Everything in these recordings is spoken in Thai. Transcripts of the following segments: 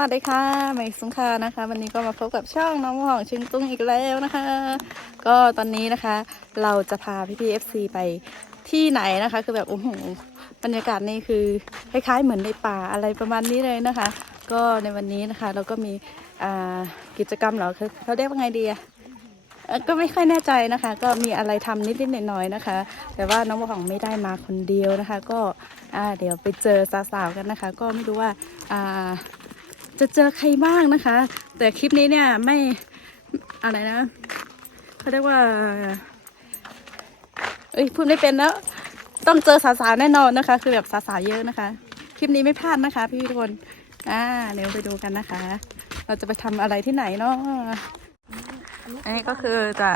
วัสดีค่ะใหม่สุงคานะคะ วันนี้ก็มาพบกับช่องน้องหองชิงตุ้งอีกแล้วนะคะ ก็ตอนนี้นะคะ เราจะพาพี่พีเอฟซีไปที่ไหนนะคะ คือแบบโอ้โหบรรยากาศนี่คือคล้ายๆเหมือนในป่าอะไรประมาณนี้เลยนะคะ ก็ในวันนี้นะคะ เราก็มีกิจกรรมเหรอคือเขาเรียกว่าไงดีอะก็ไม่ค่อยแน่ใจนะคะ ก็มีอะไรทำนิดๆหน่อยๆนะคะ แต่ว่าน้องหวังไม่ได้มาคนเดียวนะคะ ก็เดี๋ยวไปเจอสาวๆกันนะคะ ก็ไม่รู้ว่า จะเจอใครบ้างนะคะ แต่คลิปนี้เนี่ยไม่อะไรนะเขาเรียกว่า เอ้ยพูดไม่เป็นแล้ว ต้องเจอสาวๆแน่นอนนะคะ คือแบบสาวๆเยอะนะคะ คลิปนี้ไม่พลาดนะคะ พี่ทุกคนอ่าเดี๋ยวไปดูกันนะคะ เราจะไปทำอะไรที่ไหนเนาะอันนี้ก็คือจะ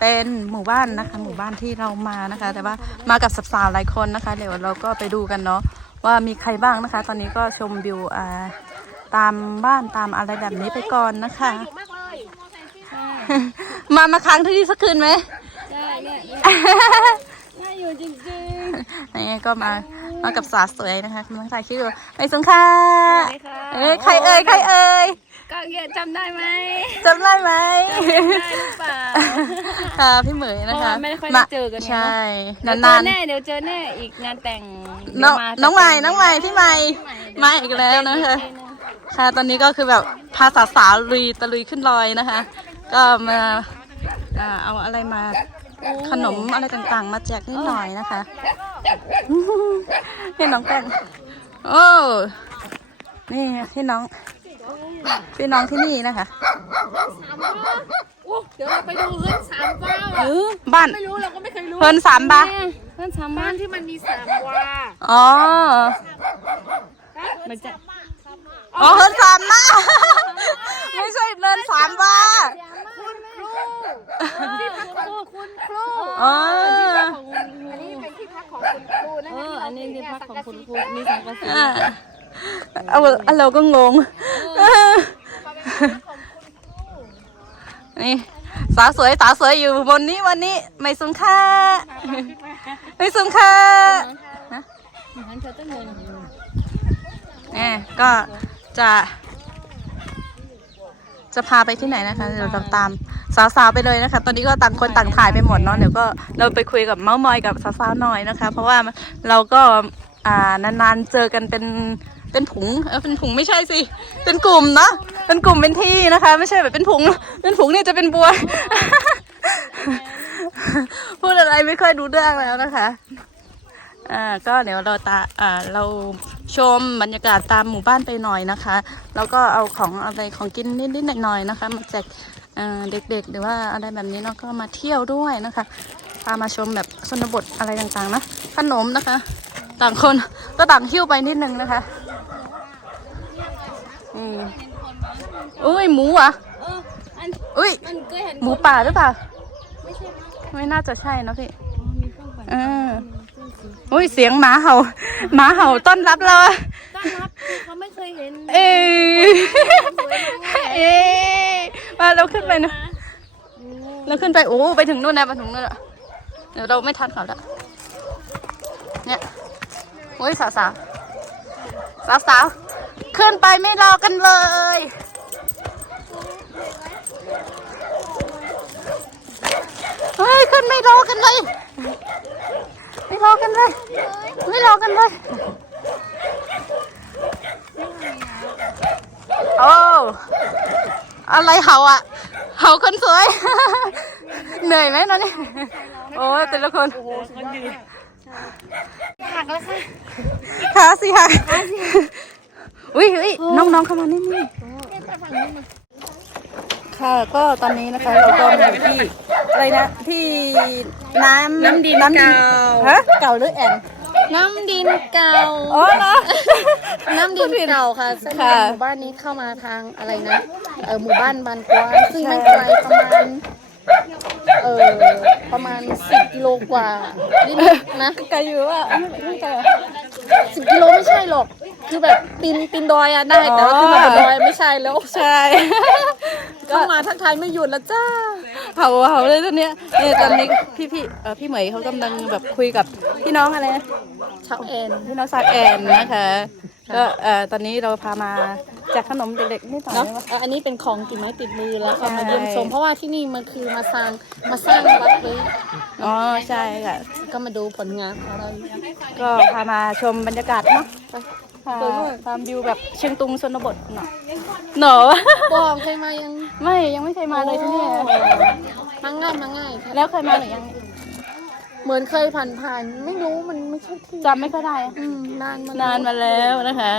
เป็นหมู่บ้านนะคะ หมู่บ้านที่เรามานะคะ แต่ว่ามากับสาวๆหลายคนนะคะ เดี๋ยวเราก็ไปดูกันเนาะว่ามีใครบ้างนะคะ ตอนนี้ก็ชมวิวอ่า ตามบ้านตามอะไรแบบนี้ไปก่อนนะคะมามาค้างที่นี่สักคืนไหม ได้เนี่ยน่าอยู่จริงนี่ก็มามากับสาวสวยนะคะกำลังถ่ายคลิปอยู่ไปสงค่ะๆได้ค่ะเอ้ยใครเอ่ยใครเอ่ยก็เกียจำได้ไหมจำได้ไหมได้หรือเปล่า ค่ะพี่เหมยนะคะเพราะว่าไม่ค่อยได้เจอกันไงเนอะ ใช่เดี๋ยวเจนาอนแน่เดี๋ยวเจอแน่อีกงานแต่งๆน้องเดี๋ยวมาน้องใหม่จัดน้องใหม่พี่ใหม่มาอีกแล้วนะคะ ค่ะ ตอนนี้ก็คือแบบพาสาวๆลุยตะลุยขึ้นลอยนะคะ ก็มาอ่าเอาอะไรมาขนมอะไรต่างๆ มาแจกนิดหน่อยนะคะพี่น้องแป้งโอ้นี่พี่น้องพี่น้องที่นี่นะคะโอ้เดี๋ยวเราไปดูเฮือนสามว้าวเออบ้านไม่รู้เราก็ไม่เคยรู้เพิ่นสามบาเฮือนสามบ้านที่มันมีสามวาอ๋อมันจะ อ๋อเพิ่นสามนะไม่ใช่เดินสามบ้าที่พักของคุณครูอ๋ออันนี้เป็นที่พักของคุณครูนะเอออันนี้ที่พักของคุณครูมีสังกะสีอ่าเอาเอาเราก็งงนี่สาวสวยสาวสวยอยู่บนนี้วันนี้ไม่สุงค่าไม่สุงค่างั้นเธอต้องเงินเนี่ยก็ จะจะพาไปที่ไหนนะคะเดี๋ยวเราตามสาวๆไปเลยนะคะ ตอนนี้ก็ต่างคนต่างถ่ายไปหมดเนาะเดี๋ยวก็เราไปคุยกับเม้ามอยกับสาวๆหน่อยนะคะ เพราะว่าเราก็อ่านานๆเจอกันเป็นเป็นผงเออเป็นผงไม่ใช่สิ เป็นกลุ่มเนาะเป็นกลุ่มเป็นที่นะคะ ไม่ใช่แบบเป็นผงเป็นผงเนี่ยจะเป็นบัว พูดอะไรไม่ค่อยรู้เรื่องแล้วนะคะอ่าก็เดี๋ยวเราตาอ่าเรา ชมบรรยากาศตามหมู่บ้านไปหน่อยนะคะ แล้วก็เอาของอะไรของกินนิดๆหน่อยๆนะคะมาแจกเด็กๆ หรือว่าอะไรแบบนี้เนาะก็มาเที่ยวด้วยนะคะพามาชมแบบชนบทอะไรต่างๆนะขนมนะคะ ต่างคนก็ต่างหิ้วไปนิดนึงนะคะอืมอุ้ยหมูอะอุ้ยหมูป่าหรือเปล่าไม่น่าจะใช่นะพี่มีเครื่ออ ออุ้ยเสียงหมาเห่าหมาเห่าต้อนรับเราอะต้อนรับคือเขาไม่เคยเห็นเอ้ยเอ้ยมาเราขึ้นไปนะเราขึ้นไปโอ้ไปถึงนู่นนะไปถึงนู่นอะเดี๋ยวเราไม่ทันเขาละเนี่ยโอ้ยสาวสาวสาวสาวๆขึ้นไปไม่รอกันเลยเฮ้ยขึ้นไม่รอกันเลย ไม่รอกันเลยไม่รอกันเลยโอ้อะไรเห่าอะเห่าคนสวย เหนื่อยไหมตอนนี้โอ้ยแต่ละคนหักแล้วค่ะขาสิหักอุ้ยอุ้ยน้องๆเข้ามานี่นี่ ค่ะก็ตอนนี้นะคะเราก็มาอยู่ที่อะไรนะที่น้ำน้ำดินน้ำดินเก่าฮะเก่าหรือแอนน้ำดินเก่าอ๋อเหรอน้ำดินเก่าค่ะเส้นทางค่ะหมู่บ้านนี้เข้ามาทางอะไรนะเออหมู่บ้านบานกวางซึ่งไม่ไกลประมาณเออประมาณสิบกิโลกว่านิดๆนะไกลอยู่ว่าไม่ไกลเหรอ สิบกิโลไม่ใช่หรอก คือแบบปีนปีนดอยอะได้แต่ว่าอ๋อขึ้นมาบนดอยไม่ใช่แล้วใช่เข้ามาทักทายไม่หยุดแล้วจ้าเห่าเห่าเลยตอนเนี้ยเนี่ยตอนนี้พี่พี่เออพี่เหมยเขากำลังแบบคุยกับพี่น้องอะไรนะชาวแอนพี่น้องสาวแอนนะคะ ก็เอ่อตอนนี้เราพามาเแจกขนมเด็กๆนิดหน่อยเนาะได้ปะเอ่ออันนี้เป็นของติดไม้ติดมือแล้วก็ใช่มาเยี่ยมชมเพราะว่าที่นี่มันคือมาสร้างมาสร้างวัดเลยอ๋อใช่ค่ะ ก็มาดูผลงานของเราก็พามาชมบรรยากาศเนาะพาสวยมากตามวิวแบบเชียงตุงชนบทเนาะหนอบอกเคยมายังไม่ยังไม่เคยมาเลยที่นี่มาง่ายมาง่ายค่ะแล้วเคยมาหรือยัง เหมือนเคยผ่านผ่านๆไม่รู้มันไม่ใช่ที่จำไม่ค่อยได้อะอืมนานมานานมาแล้วนะคะ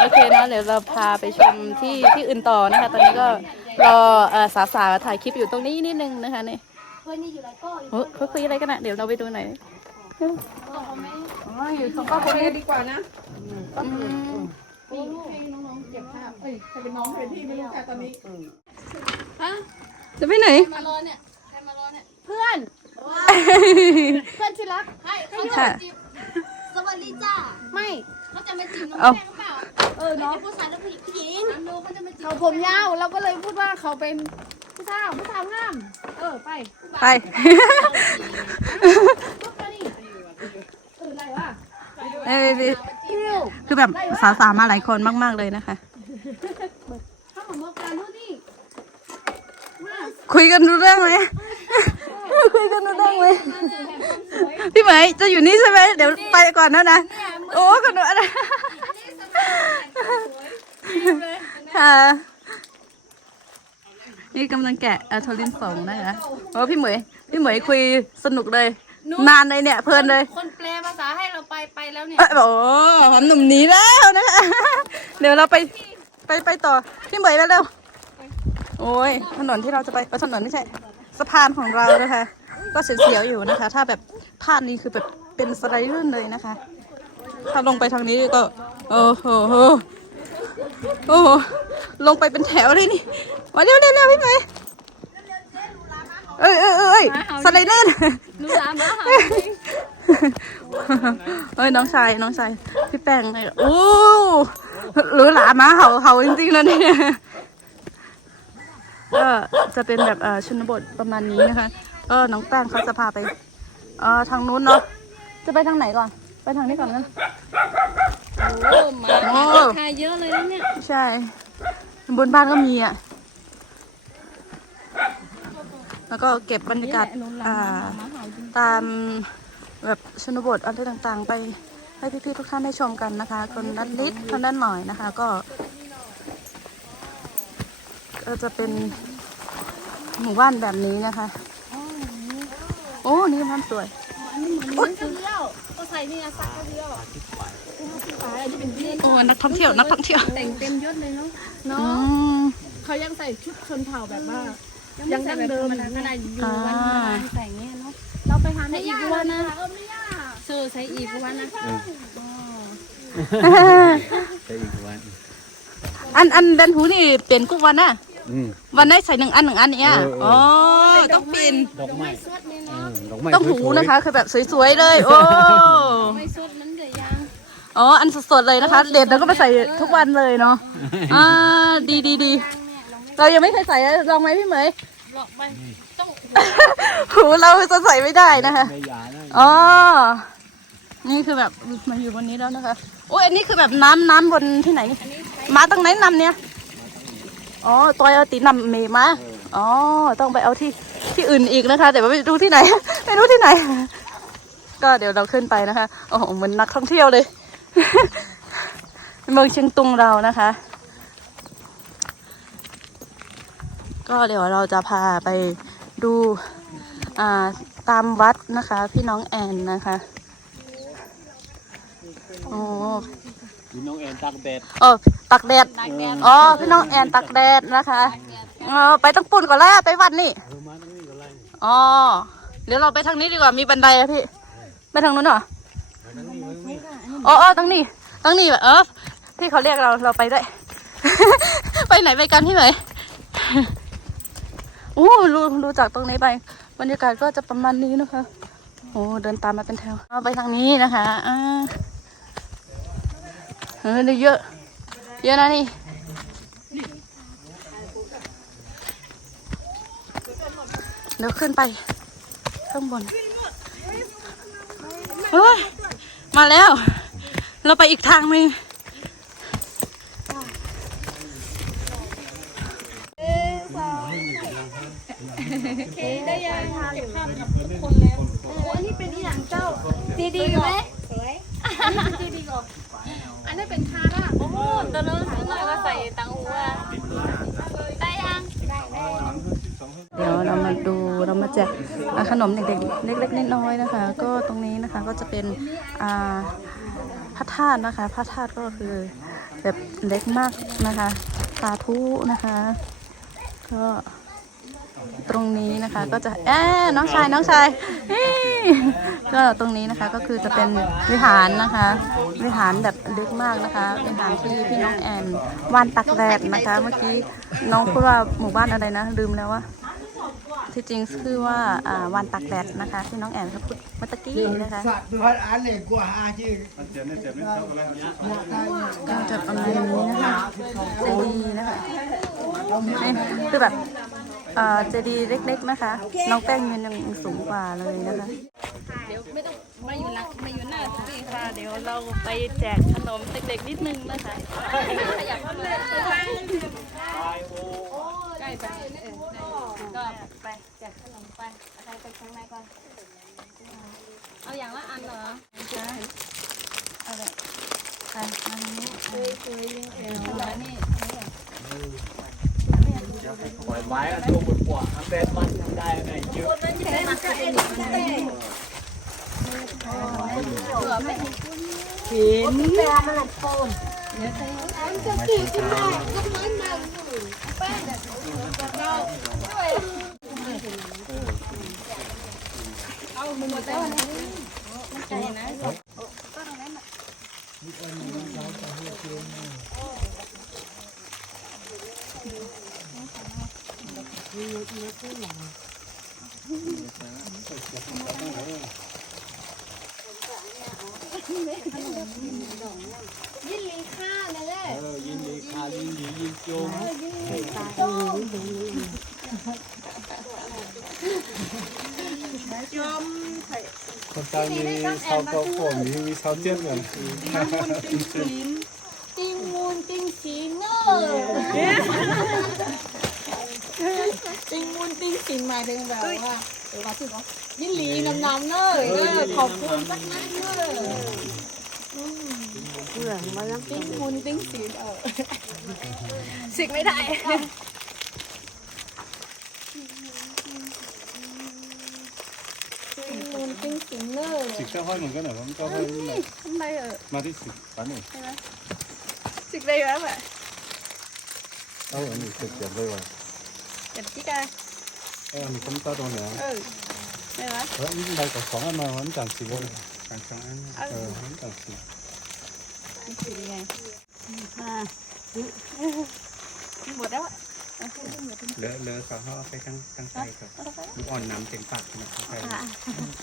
โอเคเนาะเดี๋ยวเราพาไปชมที่ที่อื่นต่อนะคะ ตอนนี้ก็รอเอ่อสาวๆถ่ายคลิปอยู่ตรงนี้นิดนึงนะคะนี่เฮ้ยเขาคุยอะไรกันอะเดี๋ยวเราไปดูหน่อยอ๋ออยู่ตรงก็คนนี้ดีกว่านะจะไปไหน มารอเนี่ย ใครมารอเนี่ย เพื่อน เพื่อนที่รักค่ะสวัสดีจ้าไม่เขาจะมาจีบน้องเอาแป้งหรือเปล่าเออเนาะผู้ชายแล้วผู้หญิงน้องเขาจะมาจีบเขาผมยาวเราก็เลยพูดว่าเขาเป็นผู้สาวผู้สาวงามเออไปไปเอ้ยเที่ยวคือแบบสาวๆมาหลายคนมาก ๆ เลยนะคะข้าวหอมบอกกันนู่นนี่คุยกันรู้เรื่องไหม คุยกันรู้เรื่องไหมพี่เหมยจะอยู่นี่ใช่ไหมเดี๋ยวไปก่อนนะนะโอ้กันหนูอะไรค่ะนี่กำลังแกะอะโทลินสองนะคะโอ้พี่เหมยพี่เหมยคุยสนุกเลย นานเลยเนี่ยเพลินเลยคนแปลภาษาให้เราไปไปแล้วเนี่ยเอ้ยโอ้หอมหนุ่มหนีแล้วนะคะเดี๋ยวเราไปไปไปต่อพี่เหมยแล้วเร็วโอ้ยถนนที่เราจะไปเอ้ยถนนไม่ใช่ สะพานของเรานะคะ ก็เสียวๆอยู่นะคะ ถ้าแบบพลาดนี้คือแบบเป็นสไลด์ลื่นเลยนะคะ ถ้าลงไปทางนี้ก็โอ้โหโอ้โหลงไปเป็นแถวเลยนี่มาเร็วเร็วเร็วพี่เหมยเอ้ยเอ้ยเอ้ยสไลด์ลื่นรู้ร้านแล้วค่ะเอ้ยน้องชายน้องชายพี่แป้งเลยโอ้หรือหลามาเห่าเห่าจริงๆนะเนี่ย ก็จะเป็นแบบเอ่อชนบทประมาณนี้นะคะก็น้องแป้งเขาจะพาไปเอ่อทางนู้นเนาะจะไปทางไหนก่อน ไปทางนี้ก่อนกันโอ้มาโอ้ราคาเยอะเลยนะเนี่ยใช่บนบ้านก็มีอะแล้วก็เก็บบรรยากาศอ่าตามแบบชนบทอะไรต่างๆ ไปให้พี่ๆทุกท่านได้ชมกันนะคะคนด้านนิดคนด้านหน่อยนะคะ ก็ ก็จะเป็นหมู่บ้านแบบนี้นะคะ โอ้ นี่มันสวยมันคือเลี้ยวก็ใส่นี่นะซักก็เลี้ยวอันนี้เป็นเพื่อนโอ้นักท่องเที่ยวนักท่องเที่ยวแต่งเต็มยศเลยเนาะอืเนาะมเขายังใส่ชุดชนเผ่าแบบว่ายังดั้งเดิมขนาดอยู่วันธรรมดาใส่เงี้ยเนาะเราไปหาในอีกวันนะเจอใส่อีกวันนะใช่อีกวันอันอันเดนหูนี่เปลี่ยนกุกวันน่ะ อืมวันได้ใส่หนึ่งอันหนึ่งอันเนี่ยเออเอออ๋อ๋อต้องเปลี่ยนดอกไม้เออดอกไม้ต้องหูสวยๆนะคะคือแบบสวยๆเลย โอ้ไม่สุดมันเดือยางอ๋ออันสดๆเลยนะคะ เด็ดแล้วก็ไปใส่ทุกวันเลยเนาะอ่าดีดีดีเรายังไม่เคยใส่เลยลองไหมพี่เหมยหลอกไปต้องหูเราจะใส่ไม่ได้นะคะไม่ยานะอ๋อนี่คือแบบมาอยู่บนนี้แล้วนะคะโอ้ยอันนี้คือแบบน้ำน้ำบนที่ไหนนี่มาตั้งไหนนำเนี่ย อ๋อตัวเอาตีนำเมมาอ๋อ ต้องไปเอาที่ที่อื่นอีกนะคะ แต่ว่าไม่รู้ที่ไหน ไม่รู้ที่ไหน ก็เดี๋ยวเราขึ้นไปนะคะ โอ้โห เหมือนนักท่องเที่ยวเลย เมืองเชียงตุงเรานะคะ ก็เดี๋ยวเราจะพาไปดูอ่าตามวัดนะคะ พี่น้องแอนนะคะ โอ้ พี่น้องแอนตักแดดเออตักแดดอ๋อพี่น้องแอนตักแดดนะคะเออไปต้องปุ่นก่อนแล้วไปวัดนี่เออมาตรงนี้ก็ไล่อ๋อเดี๋ยวเราไปทางนี้ดีกว่ามีบันไดอะพี่ไปทางนู้นเหรอทางนี้ทางนี้อ๋ออ๋อทางนี้ทางนี้แบบเออที่เขาเรียกเราเราไปด้วย ไปไหนไปกันพี่เหมยโอ้รู้รู้จากตรงนี้ไปบรรยากาศก็จะประมาณนี้นะคะโอ้เดินตามมาเป็นแถวเอาไปทางนี้นะคะอ่า เออได้เยอะ เยอะนะนี่เดี๋ยวขึ้นไป ข้างบน เฮ้ย มาแล้ว เราไปอีกทางหนึงได้ยังเก็บภาพกับคนแล้วโอ้นี่เป็นอย่างเจ้า ดีดีไหม อันนี้เป็นคาร่าโอ้โหตอนนั้นน้อหน่อยว่าใส่ตังหัวได้ยังเดี๋ยวเรามาดูเรามาแจกขนมเด็กๆเล็กๆน้อยๆนะคะ ก็ตรงนี้นะคะก็จะเป็นอ่าพระธาตุนะคะ พระธาตุก็คือแบบเล็กมากนะคะสาธุนะคะ ก็ ตรงนี้นะคะก็จะเอ๊ะน้องชายน้องชายก็ตรงนี้นะคะก็คือจะเป็นวิหารนะคะวิหารแบบล็กมากนะคะวิหารที่พี่น้องแอนวานตักแดดนะคะ เมื่อกี้น้องพูดว่าหมู่บ้านอะไรนะลืมแล้วว่าที่จริงคือว่าอ่าวันตักแดดนะคะที่น้องแอนเขาพูดเมื่อตะกี้นะคะ Tuhan aneh gua aja. ก็จะประมาณนี้นะคะเจดีนะคะคือแบบ เอ่อเจดีย์เล็กๆนะคะ น้องแป้งยืนยังสูงกว่าเลยนะคะ เดี๋ยวไม่ต้องมาอยู่หลังมาอยู่หน้าทีวีค่ะ เดี๋ยวเราไปแจกขนมเด็กๆนิดนึงนะคะขยับเข้าเลยใกล้ไปเออก็ไปแจกขนมไปอะไรไปข้างในก่อน เอาอย่างละอันเหรอใช่เอาแบบไปอันนี้คุยคุยเอวแล้วนี่ ปล่อยไว้อะตัวบนกว่าอันเป็นมันทำได้ไงเยอะ ยิ่งลีค่าเลยแหละเออยินดีคายินดียินโยมคนตามีชาวเกาะผมมีมีชาวเจี๊ยบกันติงมูนติงสีเนอติงมุน ติงสินหมายถึงแบบว่าเออว่าคือว่ายินหลีนำนำๆเนอะเออขอบคุณมากมากๆเนอะติงมุนติงสินเออสิกไม่ได้ติงมุนติงสินเนอะสิบเจ้าห้อยเหมือนกันเหรอผมเจ้าห้อยนี่แหละทำไมเออมาที่สิบปันนี่สิกได้แล้วแบบเอาอันนี้เก็บเลยว่ะเจ็บที่กายเอออันนี้ผมตาตัวเหนือเออได้ไหมเออนี่ใบกับสองอันมาวันจันทร์สิบวันจันทร์สองอันเออวันจันทร์สิบสิยังไงหมดแล้วอะเลอะเล อะเขาเอาไปตั้งตั้งใจกับลูกอ่อนน้ำเต็มปากนะตั้งใจ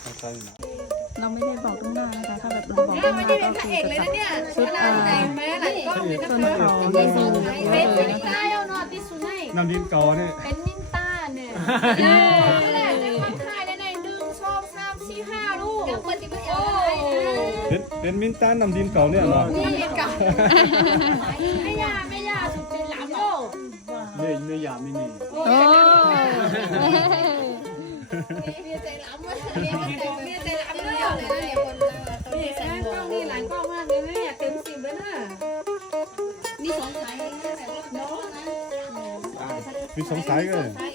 เข้าใจนะเราไม่ได้บอกล่วงหน้านะคะถ้าแบบเราบอกล่วงหน้าก็คือจะจัดชุดอ่าชนเขาเยอะเลยนะคะได้เอาหน่อยที่สุดให้น้ำดินกอเนี่ยเป็ นมินต้าเนี่ยนี่แหละในความถ่ายในในหนึ่งสองสามสี่ห้าลูกยังเปิดติดไม่เอาเลยเป็นเป็นมินตันน้ำดินเก่าเนี่ยเหรอนี่กับไม่ยาไม่ยาสุดเป็นหลามโลกเนี่ยเนี่ยยาไม่นี่โอ้เมียใจหลามเลยเมียใจหลามเลยเนี่ยคนนี่ใส่กล้องนี่หลานกล้องมากเลยแม่เต็มสิบเลยนะนี่สองสายเองนะแต่ว่าน้องนะมีสงสัยกันสายเองโอ้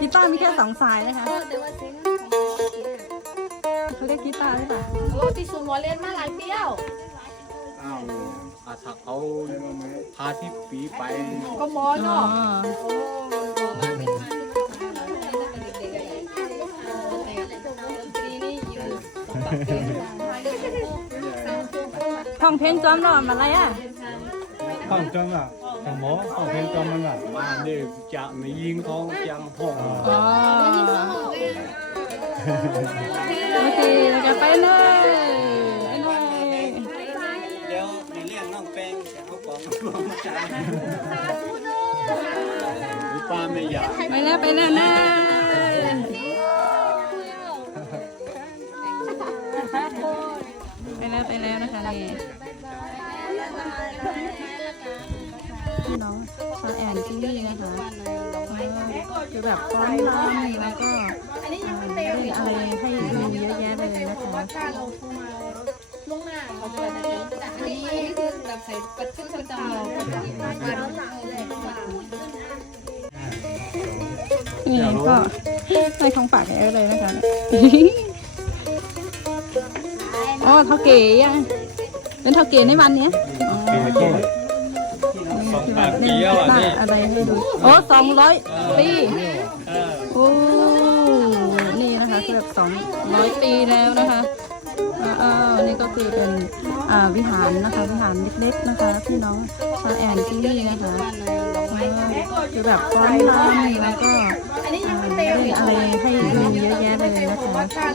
กีตาร์มีแค่สองสายนะคะเออแต่ว่าเซ็งเขาเรียกกีตาร์ใช่ปะโอ้ที่สุนหมอเล่นมาหลายเปี้ยวอ้าวอาถักเขาพาที่ปีไปก็หมออ๋อเนาะท่องเพลงจอมรอมาอะไรอะห้องจังอะขอ งหมอห้อเพลงจอมมันอะมาเนี่ยจะไม่ยิงเขาจังห้ออ๋อโอเคเราจะไปเลยไปเลยเดี๋ยวเดี๋ยวเรียกน้องแป้งจะเอาของรวมมาจ่ายหรือป้าไม่อยากไปแล้วไปแล้วนะไปแล้วไปแล้วนะคะนี่ พี่น้องชาวแอนที่นี่นะคะวันคือแบบฟ้อนรำแล้วก็เล่นอะไรให้ดูเยอะแยะเลยนะคะถ้าเราโทรมาล่วงหน้าเขาจะได้แต่อันนี้คือแบบใส่ปัดขึ้นประจำประจำวันเลยนี่ก็ให้ของฝากเยอะเลยนะคะอ๋อเท่าเก๋ยังเป็นเท่าเก๋ในวันเนี้ยอ๋อ สองปากเกี้ยวอะนี่อะไรให้ดูโอ้สองร้อยปีโอ้นี่นะคะคือแบบสองร้อยปีแล้วนะคะอ่าๆนี่ก็คือเป็นอ่าวิหารนะคะวิหารเล็กๆนะคะพี่น้องชาวแอนที่นี่นะคะคือแบบฟ้อนรำแล้วก็อ่าเล่นอะไรให้ดูเยอะแยะเลยนะคะ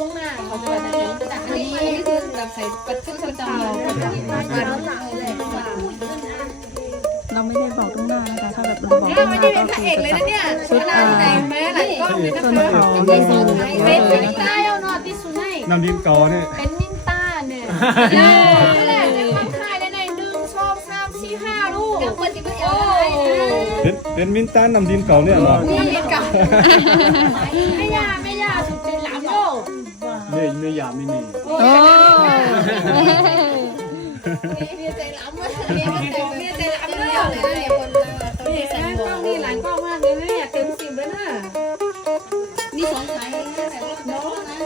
ลงหน้าเขาจะแต่อันนี้คือแบบใส่ปัดขึ้นประจำประจำวัน เลยเราไม่ได้บอกล่วงหน้านะคะ ถ้าแบบเราบอกล่วงหน้าก็คือจะจัดชุดอ่าแม่หลายกล้องเลยนะชนเผ่าในเมืองเยเป็อะนเลยมินนะคะต้าเอานอติสุนัยน้ำดินกอเนี่ยเป็นมินต้าเนี่ยแหละในความคายในในหนึ่งชอบสามสี่ห้าลูกโอ้เป็นเป็นมินตันน้ำดินเก่าเนี่ยเหรอนี่มินกับไม่ยาไม่ยาสุดเป็นหลังโลกไม่ไม่อยากไม่นี่ เลยเนี่ยคนนี่แสงกล้องนี่หลายกล้องมากเลยนะอยเต็มสิบเลยนะนี่สองสายแต่ว่าน้องนะ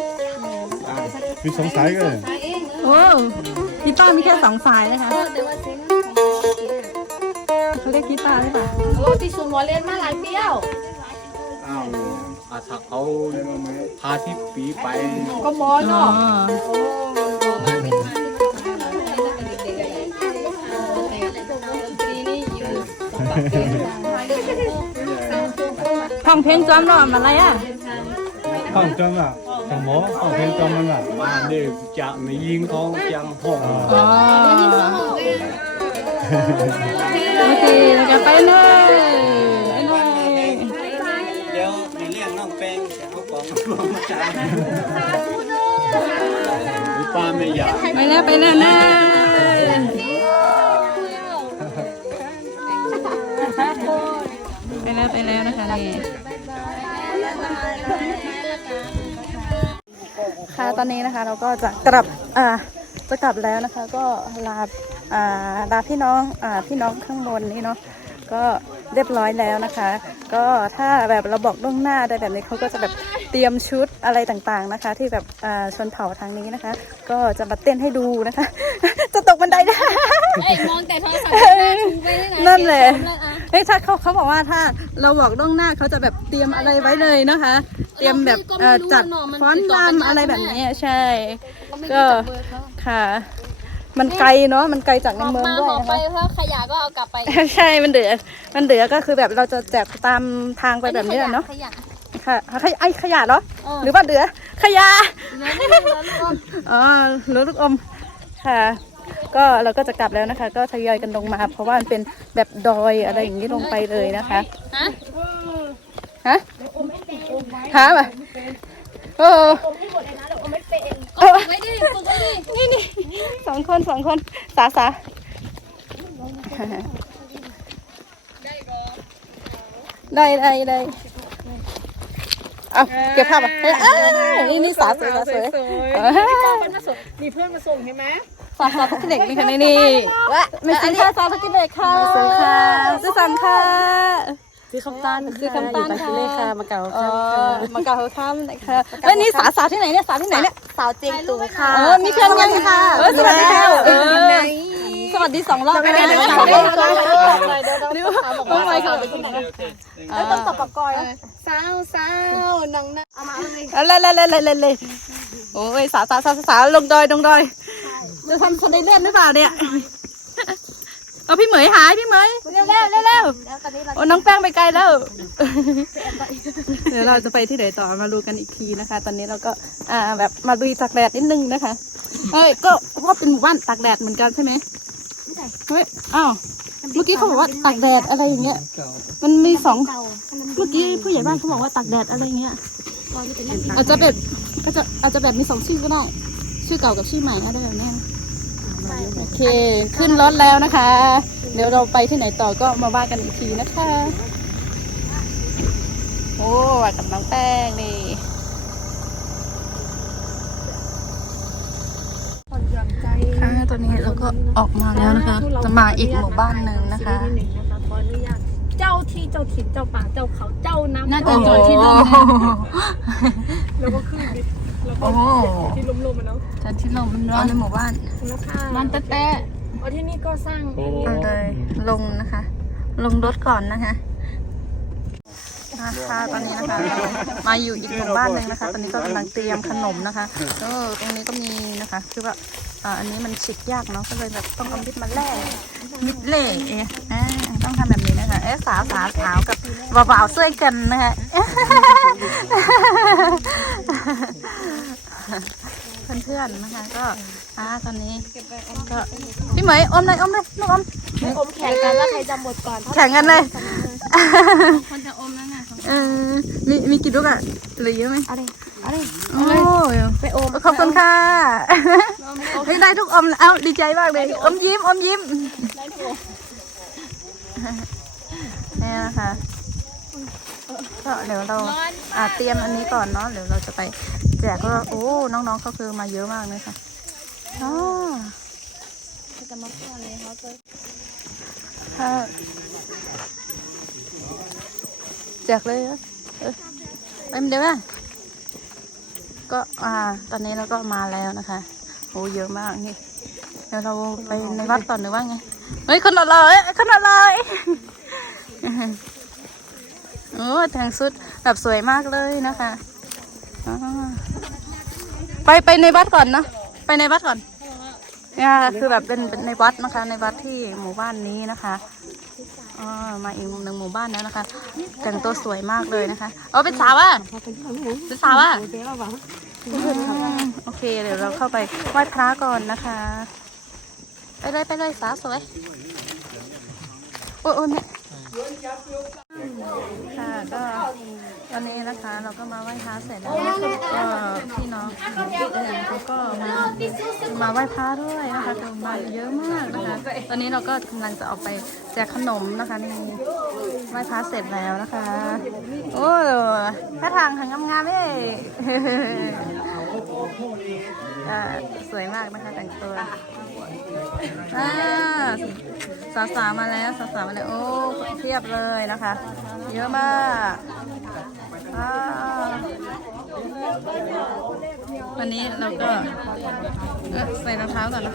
มีสองสัยก็เลยสายเองโอ้กีตาร์มีแค่สองสายนะคะแต่ว่าเซ็งเขาเรียกกีตาร์หรือเปล่าโรติสุนวอเล่นมาหลายเปี้ยว อ้าวอาถ้าเขาพาที่ปีไปก็มออ๋อเนาะปี ท่องเพลงจอมรอมอะไรอะห้องจำอะสมอห้องเพลงจำมันอะมาเด็กจะไม่ยิงของจังห้องอ๋อโอเคเราจะไปเลยไปเลยเดี๋ยวในเรื่องน้องแป้งจะเอาของรวมมาจ่ายป้าไม่อยากไปแล้วไปแล้วนะ แล้วไปแล้วนะคะนี่ค่ะตอนนี้นะคะเราก็จะกลับอ่าจะกลับแล้วนะคะก็ลาอ่าลาพี่น้องอ่าพี่น้องข้างบนนี้เนาะก็เรียบร้อยแล้วนะคะ ก็ถ้าแบบเราบอกล่วงหน้าได้แบบนี้เขาก็จะแบบเตรียมชุดอะไรต่างๆนะคะ ที่แบบอ่าชนเผ่าทางนี้นะคะ ก็จะมาเต้นให้ดูนะคะ จะตกบันไดได้เอ้ยมองแต่โทรศัพท์หน้าชูไปได้ไงนั่นแหละ เฮ้ยถ้าเขาเขาบอกว่าถ้าเราบอกล่วงหน้าเขาจะแบบเตรียมอะไรไว้เลยนะคะ เตรียมแบบเอ่อจัดฟ้อนรำอะไรแบบนี้ใช่ ก็ค่ะ มันไกลเนาะมันไกลจากในเมืองด้วยนะคะเพราะขยะก็เอากลับไป ใช่มันเดือมันเดือก็คือแบบเราจะแจกตามทางไปแบบนี้แหละเนาะขยะค่ะขยไอขยะเหรอหรือว่าเดือขยะอ๋อรถลูกอมค่ะ ก็เราก็จะกลับแล้วนะคะ ก็ทยอยกันลงมา เพราะว่ามันเป็นแบบดอยอะไรอย่างนี้ลงไปเลยนะคะ ฮะ ฮะหาป่ะเออเอาไว้ดิฝึกไว้ดินี่นี่สองคนสองคนสาสาได้ได้ได้เอาเก็บภาพอะเฮ้ยเอ้ยนี่นี่สาสวยสาสวยเออมีเพื่อนมาส่งใช่ไหม สาสาพักเด็กนี่ค่ะนี่นี่ไม่ซื้อค่ะซอสาพักเด็กค่ะซื้อค่ะซื้อสั่งค่ะซื้อคำตาลซื้อคำตาลค่ะเลค่ะมาเก่าเออมาเก่าข้ามนะคะเอ้ยนี่สาวสาวที่ไหนเนี่ยสาวที่ไหนเนี่ยสาวเจียงตูค่ะเออมีเพื่อนยังค่ะเออสวัสดีค่ะเออสวัสดีสองรอบแล้วนะสวัสดีค่ะนี่ว่าไมค์ค่ะเอ้ยต้องตบปากกอยสาวสาวน้องนะเอามาเลยเล่นเล่นเล่นเลยโอ้ยสาวสาวสาวสาวลงดอยลงดอย จะทำคนได้เล่นหรือเปล่าเนี่ย เอาพี่เหมยหายพี่เหมยเร็วเร็วเร็วเร็วโอ้น้องแป้งไปไกลแล้ว เดี๋ยวเราจะไปที่ไหนต่อมาดูกันอีกทีนะคะ ตอนนี้เราก็อ่าแบบมาลุยตากแดดนิดนึงนะคะเฮ้ยก็ว่าเป็นหมู่บ้านตากแดดเหมือนกันใช่ไหมเฮ้ยอ้าวเมื่อกี้เขาบอกว่าตากแดดอะไรอย่างเงี้ย มันมีสองเมื่อกี้ผู้ใหญ่บ้านเขาบอกว่าตากแดดอะไรเงี้ยอาจจะแบบอาจจะอาจจะแบบมีสองชื่อก็ได้ ชื่อเก่ากับชื่อใหม่อะไรแบบเนี้ยนะโอเค ขึ้นรถแล้วนะคะ เดี๋ยวเราไปที่ไหนต่อก็มาว่ากันอีกทีนะคะ โอ้มากับน้องแป้งนี่ค่ะตอนนี้เราก็ออกมาแล้วนะคะ จะมาอีกหมู่บ้านหนึ่งนะคะขออนุญาตเจ้าที่เจ้าถิ่นเจ้าป่าเจ้าเขาเจ้าน้ำน่าจะอยู่ที่นั่นนะ แล้วก็ขึ้นดิแล้วก็ โอ้โหที่ลมๆมาเนาะจันที่ลมมันร้อนในหมู่บ้านแล้วค่ะมันแต๊ะอ๋อที่นี่ก็สร้างโอ้ เอาเลยลงนะคะ ลงรถก่อนนะคะ นะคะตอนนี้นะคะ มาอยู่อีกหมู่บ้านหนึ่งนะคะ ตอนนี้ก็กำลังเตรียมขนมนะคะเออตรงนี้ก็มีนะคะ คือว่าอ่าอันนี้มันชิดยากเนาะก็เลยแบบต้องเอามิดมาแล่มิดเล่เอ๊ะอ่าต้องทำแบบนี้นะคะเอ๊ะสาวสาวสาวกับบ่าวๆช่วยกันนะคะเพื่อนๆนะคะ ก็อ่าตอนนี้ก็พี่เหมยอมเลยอมเลยลูกอมอมแข่งกันว่าใครจะหมดก่อนแข่งกันเลย คนจะอมแล้วไงเออมีมีกี่ลูกอะเหลือเยอะไหมอะไรอะไรโอ้ยไปอมขอบคุณค่ะไม่ได้ทุกอมเอ้าดีใจมากเลยอมยิ้มอมยิ้มนี่นะคะก็เดี๋ยวเราอ่าเตรียมอันนี้ก่อนเนาะเดี๋ยวเราจะไปแจกก็โอ้น้องๆก็คือมาเยอะมากเลยค่ะอ๋อจะมาพ่อเลยเขาจะถ้าแจ กเลยเออไปมันเดี๋ยวนะก็อ่า ตอนนี้เราก็มาแล้วนะคะโอ้เยอะมากนี่เดี๋ยวเราไปในวัดต่อหรือว่าไงเฮ้ยคนละเลยคนละเลยโอ้แต่งชุดแบบสวยมากเลยนะคะไปไปในวัดก่อนเนาะไปในวัดก่อนเนี่ยคือแบบเป็นเป็นในวัดนะคะ ในวัดที่หมู่บ้านนี้นะคะ อ๋อมาอีกหนึ่งหมู่บ้านแล้วนะคะ แต่งตัวสวยมากเลยนะคะ เออเป็นสาวอะเป็นสาวอะโอเคเดี๋ยวเราเข้าไปไหว้พระก่อนนะคะ ไปเลยไปเลยสาวสวย โอ้ยโอ้ยแม่ ค่ะก็ตอนนี้นะคะเราก็มาไหว้พระเสร็จแล้วก็พี่น้องเขาก็มามาไหว้พระด้วยนะคะคือมาเยอะมากนะคะ ตอนนี้เราก็กำลังจะออกไปแจกขนมนะคะนี่ไหว้พระเสร็จแล้วนะคะ โอ้ท่าทางทางงามๆเอ้ยอ่าสวยมากนะคะแต่งตัว อ่าสาวๆมาแล้วสาวๆมาแล้วโอ้เทียบเลยนะคะ เยอะมากอ่าวันนี้เราก็เออใส่รองเท้าก่อนนะ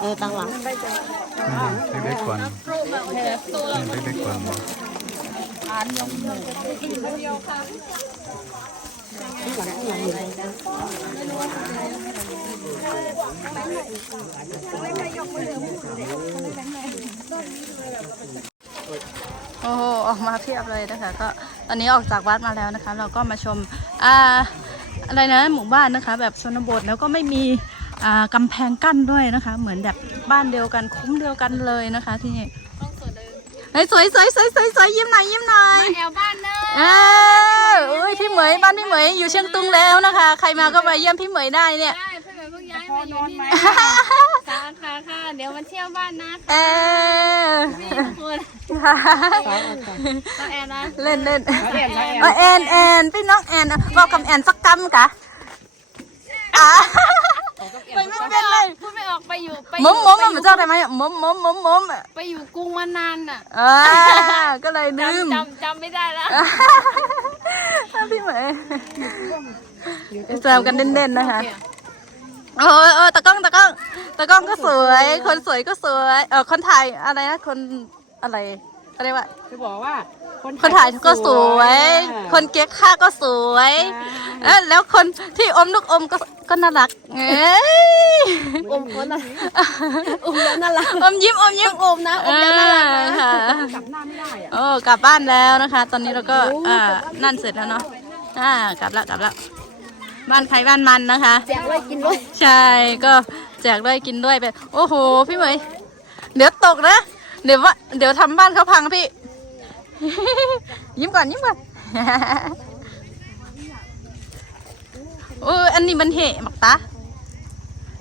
เออตั้งหลังเล็กๆก่อนเล็กๆก่อนโอ้โหออกมาเพียบเลยนะคะ ก็ตอนนี้ออกจากวัดมาแล้วนะคะ เราก็มาชมอ่า อะไรนะหมู่บ้านนะคะ แบบชนบทแล้วก็ไม่มีอ่ากำแพงกั้นด้วยนะคะ เหมือนแบบบ้านเดียวกันคุ้มเดียวกันเลยนะคะที่นี่เฮ้ยสวยสวยสวยสวยสวยยิ้มหน่อยยิ้มหน่อยแอวบ้านเนออ่าอุ้ยพี่เหมยบ้านพี่เหมยอยู่เชียงตุงแล้วนะคะ ใครมาก็มาเยี่ยมพี่เหมยได้เนี่ย ย้ายมาอยู่ที่ไหสาขาค่ะ เดี๋ยวมาเที่ยวบ้านนะเออนทุกคนต้อแอนนะเล่นเล่นเออแอนแอนพี่น้องแอนบอกกับแอนสักคำกะอ่ไปม่เป็นเลพูดไม่ออกไปอยู่ไมมมมมจ้าได้ไหมมมมมมมมไปอยู่กรุงมานานอะก็เลยลืมจำจำไม่ได้แล้วพี่เหมยจำกันเด่นๆนะคะ โอ้ยโอ้ยตะกล้องตะกล้องตะกล้องก็สวย คนสวยก็สวย เออคนถ่ายอะไรนะ คนอะไรเขาเรียกว่า จะบอกว่าคนถ่ายก็สวย คนเก๊กค่าก็สวย เออแล้วคนที่อมลูกอมก็ก็น่ารักเอ้ยอมคนน่ะอมแล้วน่ารักอมยิ้มอมยิ้มอมนะอมแล้วน่ารักนะค่ะกลับหน้าไม่ได้อะโอ้กลับบ้านแล้วนะคะ ตอนนี้เราก็อ่านั่นเสร็จแล้วเนาะอ่ากลับแล้วกลับแล้ว บ้านใครบ้านมันนะคะ แจกเลยกินเลยใช่ก็แจกด้วยกินด้วยไปโอ้โห พี่เหมย เดี๋ยวตกนะ เดี๋ยวว่าเดี๋ยวทำบ้านเขาพังพี่ ยิ้มก่อนยิ้มก่อนโอ้ยอันนี้มันเหะหมักตา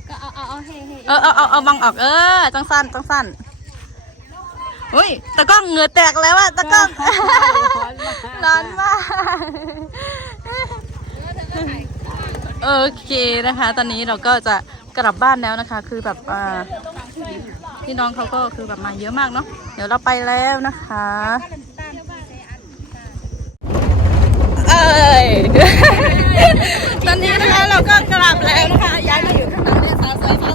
ก็เอาเอาเอาเฮ้เฮ้เออเอาเอาเอาบังออกเออต้องสั้นต้องสั้นอุ้ยตะกล้องเหงื่อแตกแล้วอะตะกล้องร้อนมาก โอเคนะคะ ตอนนี้เราก็จะกลับบ้านแล้วนะคะ คือแบบพี่น้องเขาก็คือแบบมาเยอะมากเนาะเดี๋ยวเราไปแล้วนะคะ เอ้ยตอนนี้นะคะเราก็กลับแล้วนะคะย้ายมาอยู่ข้างหลังเลยสาวสวยไป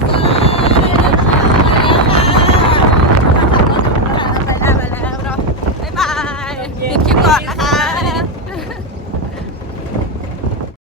แล้วไปแล้วเนาะบ๊ายบายปิดคลิปก่อนนะคะ